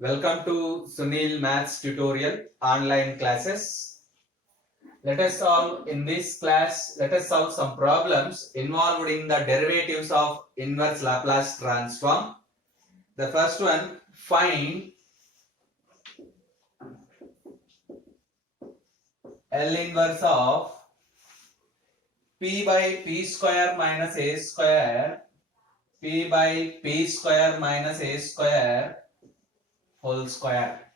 Welcome to Sunil Maths tutorial online classes. Let us solve in this class. Let us solve some problems involved in the derivatives of inverse Laplace transform. The first one, find L inverse of P by P square minus A square, P by P square minus A square whole square.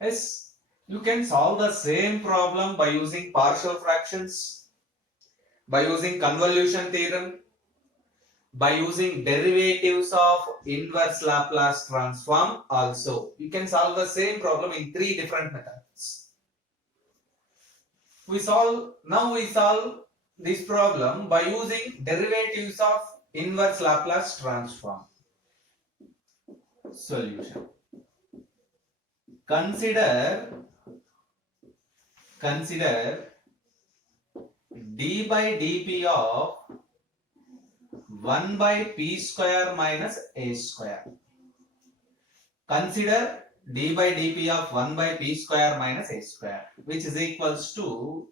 Yes, you can solve the same problem by using partial fractions, by using convolution theorem, by using derivatives of inverse Laplace transform also. You can solve the same problem in three different methods. We solve this problem by using derivatives of inverse Laplace transform. Solution. Consider d by dp of 1 by p square minus a square. Consider d by dp of 1 by p square minus a square, which is equals to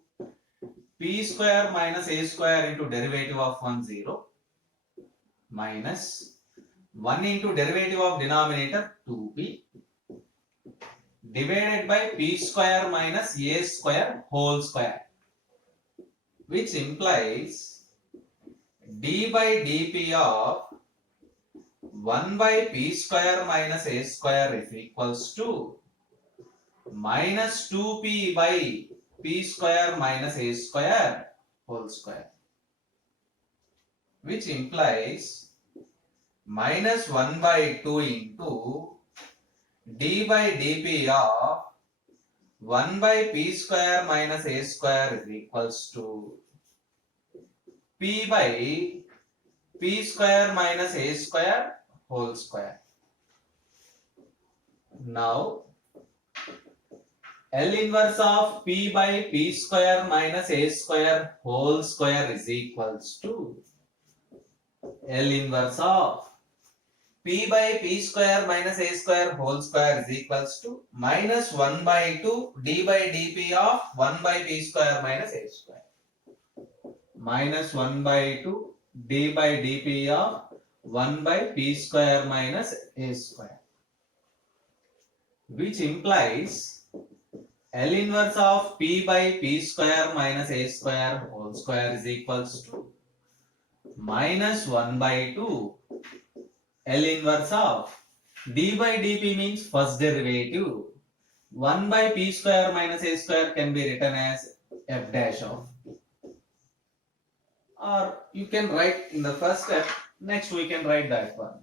p square minus a square into derivative of 1 0 minus 1 into derivative of denominator 2p divided by p square minus a square whole square, which implies d by dp of 1 by p square minus a square is equals to minus 2p by p square minus a square whole square, which implies minus 1 by 2 into d by dp of 1 by p square minus a square is equals to p by p square minus a square whole square. Now L inverse of p by p square minus a square whole square is equals to L inverse of p by p square minus a square whole square is equals to minus 1 by 2 d by dp of 1 by p square minus a square. Minus 1 by 2 d by dp of 1 by p square minus a square, which implies L inverse of p by p square minus a square whole square is equals to minus 1 by 2 L inverse of d by dp means first derivative. 1 by p square minus a square can be written as f dash of p. Or you can write in the first step, next we can write that one.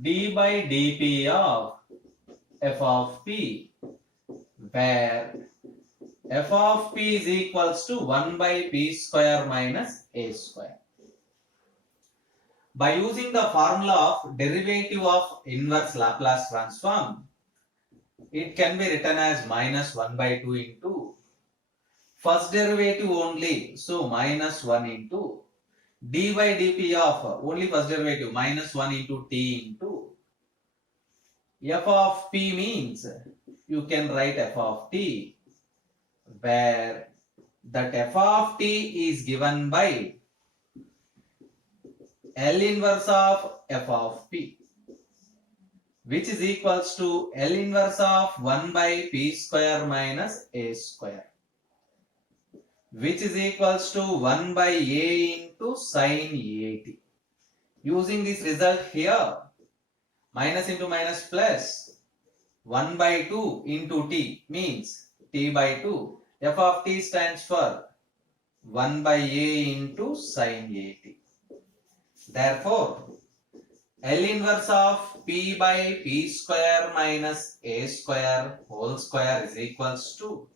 d by dp of f of p, where f of p is equals to 1 by p square minus a square. By using the formula of derivative of inverse Laplace transform, it can be written as minus 1 by 2 into first derivative only, so minus 1 into d by dp of only first derivative minus 1 into t into f of p means you can write f of t, where that f of t is given by L inverse of f of p, which is equals to L inverse of 1 by p square minus a square, which is equals to 1 by a into sin at. Using this result here, minus into minus plus 1 by 2 into t means t by 2. F of t stands for 1 by a into sin at. Therefore, L inverse of p by p square minus a square whole square is equals to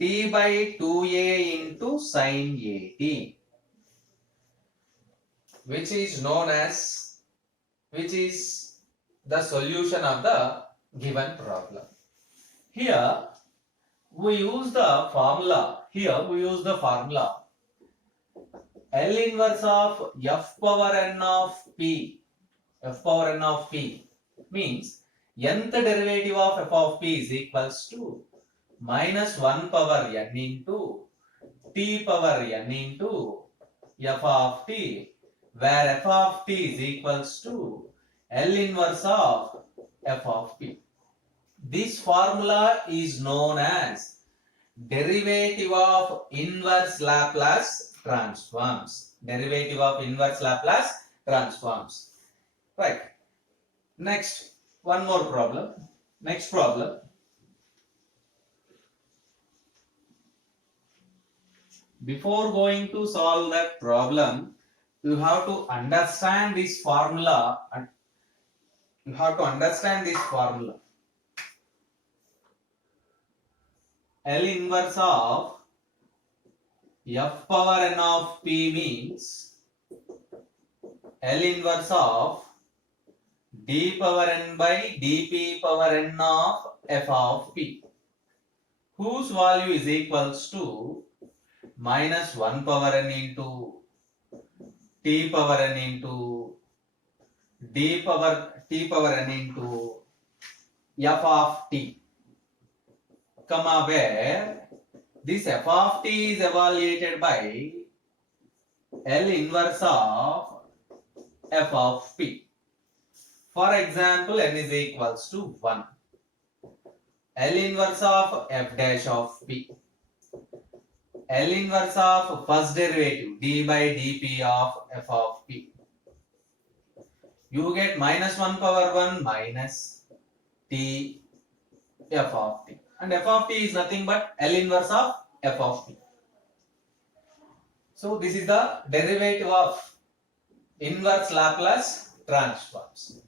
t by 2a into sin at, which is the solution of the given problem. Here we use the formula. L inverse of f power n of p means nth derivative of f of p is equals to minus 1 power n into t power n into f of t, where f of t is equals to L inverse of f of p. This formula is known as derivative of inverse Laplace transforms. Derivative of inverse Laplace transforms. Right. Next, one more problem. Next problem. Before going to solve that problem, you have to understand this formula. You have to understand this formula. L inverse of f power n of p means L inverse of d power n by dp power n of f of p, whose value is equals to minus 1 power n into t power n into t power n into f of t, comma, where this f of t is evaluated by L inverse of f of p. For example, n is equals to 1. L inverse of f dash of p. L inverse of first derivative d by dp of f of p. You get minus 1 power 1 minus t f of t. And f of t is nothing but L inverse of f of t. So this is the derivative of inverse Laplace transforms.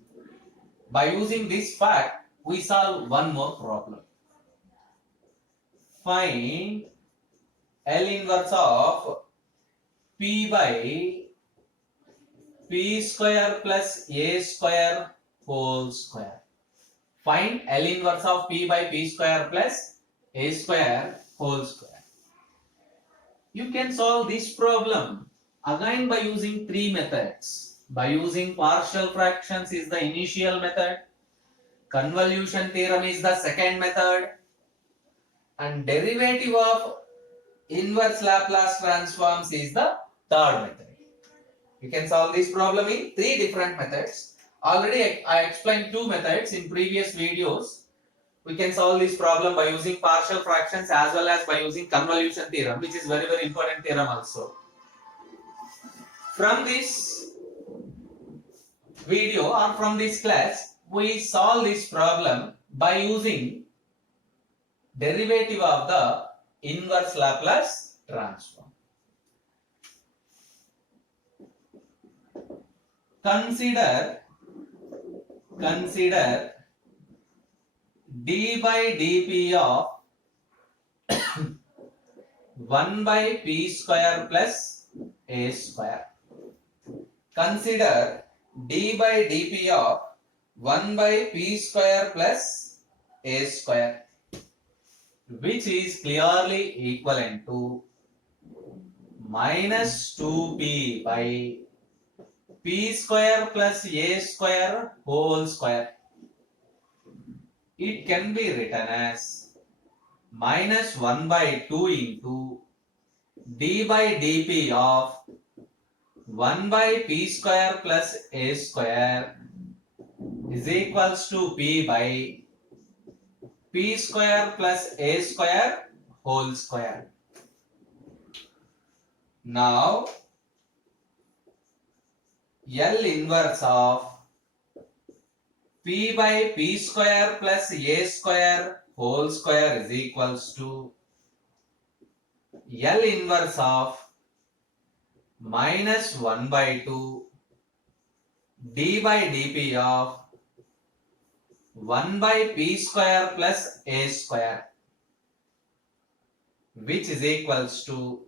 By using this fact, we solve one more problem. Find L inverse of p by p square plus a square whole square. Find L inverse of p by p square plus a square whole square. You can solve this problem again by using three methods. By using partial fractions is the initial method, convolution theorem is the second method, and derivative of inverse Laplace transforms is the third method. You can solve this problem in three different methods. Already I explained two methods in previous videos. We can solve this problem by using partial fractions as well as by using convolution theorem, which is very important theorem also. From this video or from this class, we solve this problem by using derivative of the inverse Laplace transform. Consider d by dp of 1 by p square plus a square. Consider d by dp of 1 by p square plus a square, which is clearly equivalent to minus 2p by p square plus a square whole square. It can be written as minus 1 by 2 into d by dp of 1 by p square plus a square is equals to p by p square plus a square whole square. Now L inverse of p by p square plus a square whole square is equals to L inverse of minus 1 by 2 d by dp of 1 by p square plus a square, which is equals to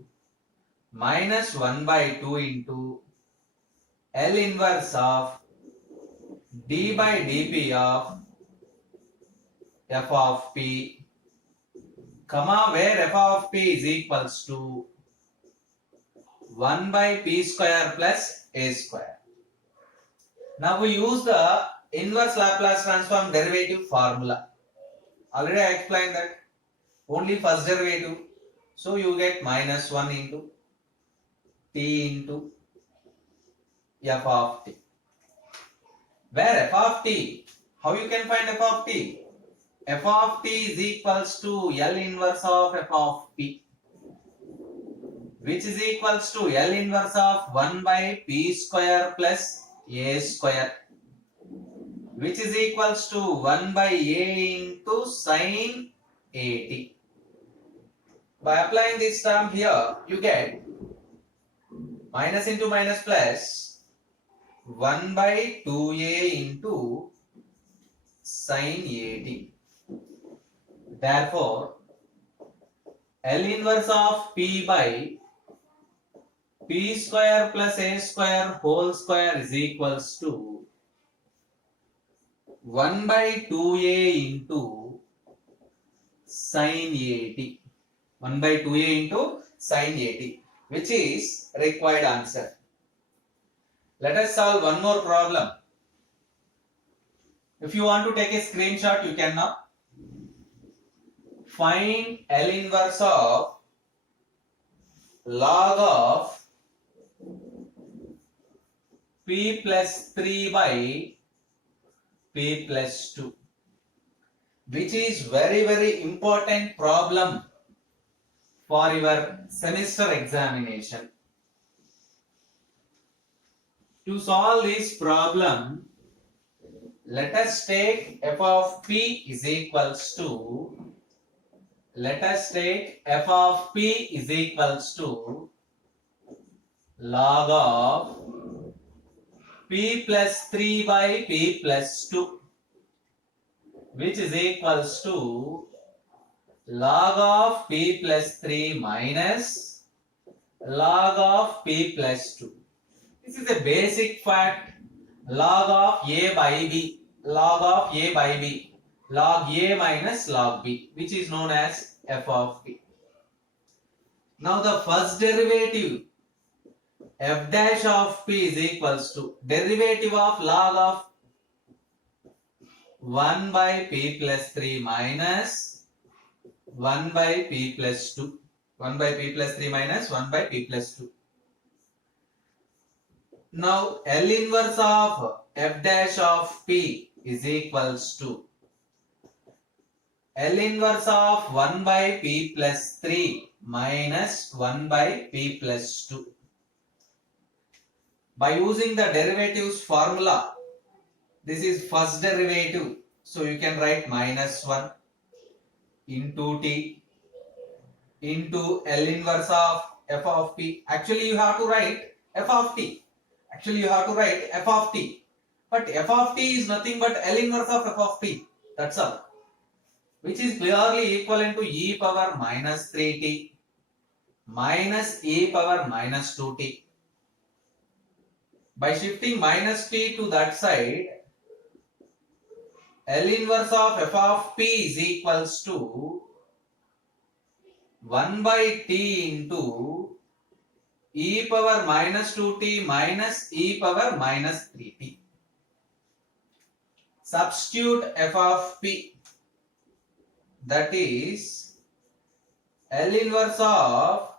minus 1 by 2 into L inverse of d by dp of f of p, comma, where f of p is equals to 1 by p square plus a square. Now we use the inverse Laplace transform derivative formula. Already I explained that. Only first derivative. So you get minus 1 into t into f of t. Where f of t? How you can find f of t? F of t is equals to L inverse of f of p, which is equals to L inverse of 1 by p square plus a square, which is equals to 1 by a into sin at. By applying this term here, you get minus into minus plus 1 by 2a into sin at. Therefore, L inverse of p by p square plus a square whole square is equals to 1 by 2a into sin at. 1 by 2a into sin at, which is required answer. Let us solve one more problem. If you want to take a screenshot, you can now. Find L inverse of log of p plus 3 by p plus 2, which is very important problem for your semester examination. To solve this problem, let us take f of p is equals to log of p plus 3 by p plus 2, which is equals to log of p plus 3 minus log of p plus 2. This is a basic fact. Log of a by b, log a minus log b, which is known as f of p. Now the first derivative, f dash of p is equals to derivative of log of 1 by p plus 3 minus 1 by p plus 2. 1 by p plus 3 minus 1 by p plus 2. Now L inverse of f dash of p is equals to L inverse of 1 by p plus 3 minus 1 by p plus 2. By using the derivatives formula, this is first derivative, so you can write minus 1 into t into L inverse of f of p. Actually you have to write f of t. But f of t is nothing but L inverse of f of t. That's all. Which is clearly equivalent to e power minus 3t minus e power minus 2t. By shifting minus t to that side, L inverse of f of p is equals to 1 by t into e power minus 2t minus e power minus 3t. Substitute f of p, that is L inverse of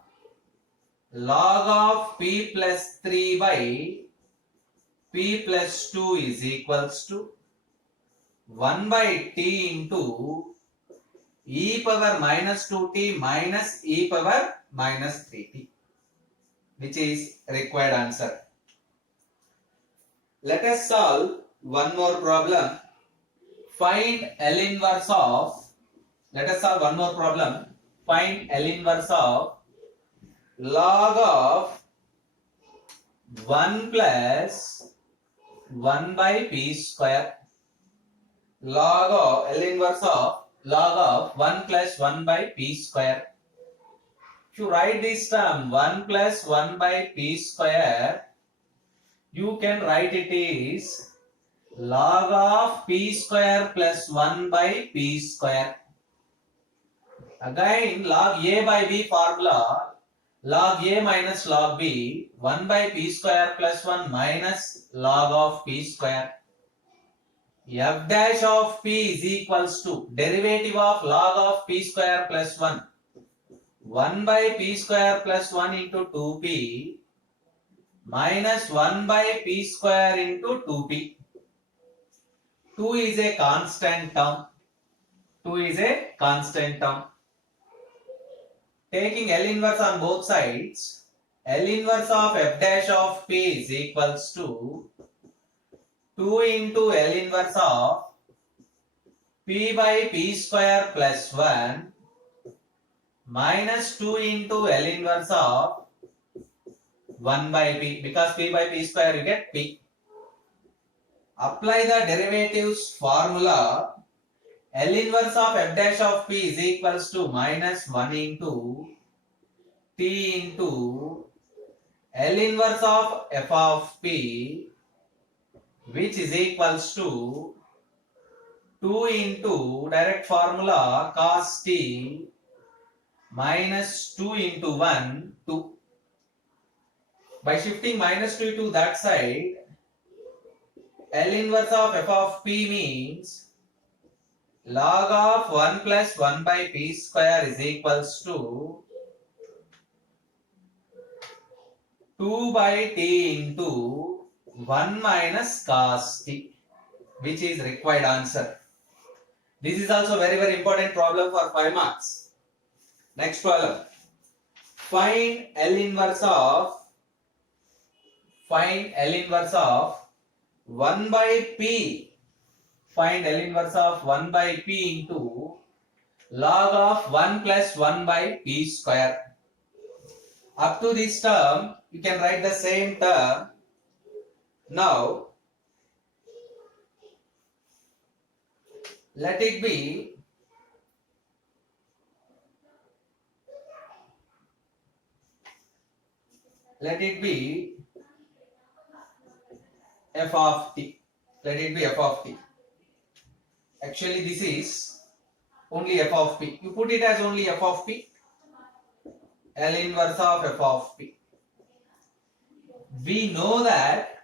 log of p plus 3 by p plus 2 is equals to 1 by t into e power minus 2t minus e power minus 3t, which is required answer. Let us solve one more problem. Find L inverse of, find L inverse of log of 1 plus 1 by p square. Log of 1 plus 1 by p square. If you write this term 1 plus 1 by p square, you can write it is log of p square plus 1 by p square. Again log a by b formula, log a minus log b, 1 by p square plus 1 minus log of p square. f dash of p is equals to derivative of log of p square plus 1. 1 by p square plus 1 into 2p minus 1 by p square into 2p. 2 is a constant term. 2 is a constant term. Taking L inverse on both sides, L inverse of f dash of p is equals to 2 into L inverse of p by p square plus 1 minus 2 into L inverse of 1 by p. Because p by p square you get p. Apply the derivatives formula. L inverse of f dash of p is equals to minus 1 into t into L inverse of f of p, which is equals to 2 into direct formula cos t minus 2 into 1, 2. By shifting minus 2 to that side, L inverse of f of p means log of 1 plus 1 by p square is equals to 2 by t into 1 minus cos t, which is required answer. This is also very important problem for 5 marks. Next problem. Find L inverse of 1 by p. Find L inverse of 1 by p into log of 1 plus 1 by p square. Up to this term, you can write the same term. Now, let it be f of t. Let it be f of t. Actually, this is only f of p. You put it as only f of p. L inverse of f of p. We know that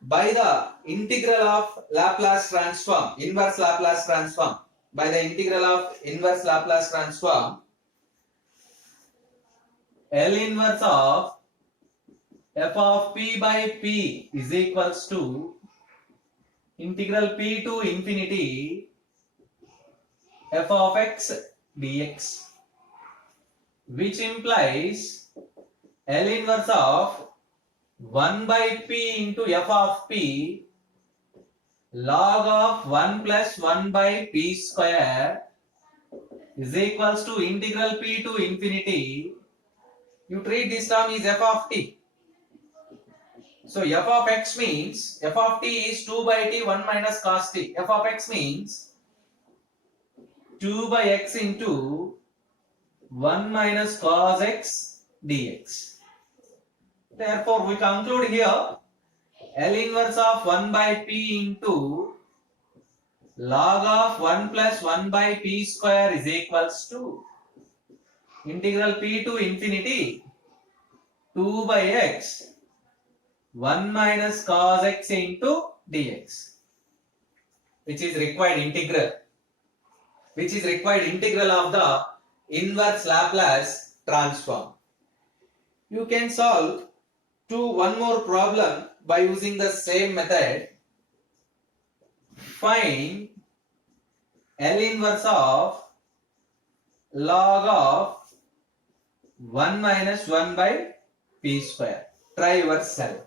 by the integral of Laplace transform, inverse Laplace transform, by the integral of inverse Laplace transform, L inverse of f of p by p is equals to integral p to infinity f of x dx, which implies L inverse of 1 by p into f of p log of 1 plus 1 by p square is equals to integral p to infinity. You treat this term is f of t. So f of x means f of t is 2 by t 1 minus cos t. F of x means 2 by x into 1 minus cos x dx. Therefore, we conclude here L inverse of 1 by p into log of 1 plus 1 by p square is equals to integral p to infinity 2 by x 1 minus cos x into dx, which is required integral of the inverse Laplace transform. You can solve one more problem by using the same method. Find L inverse of log of 1 minus 1 by p square. Try yourself.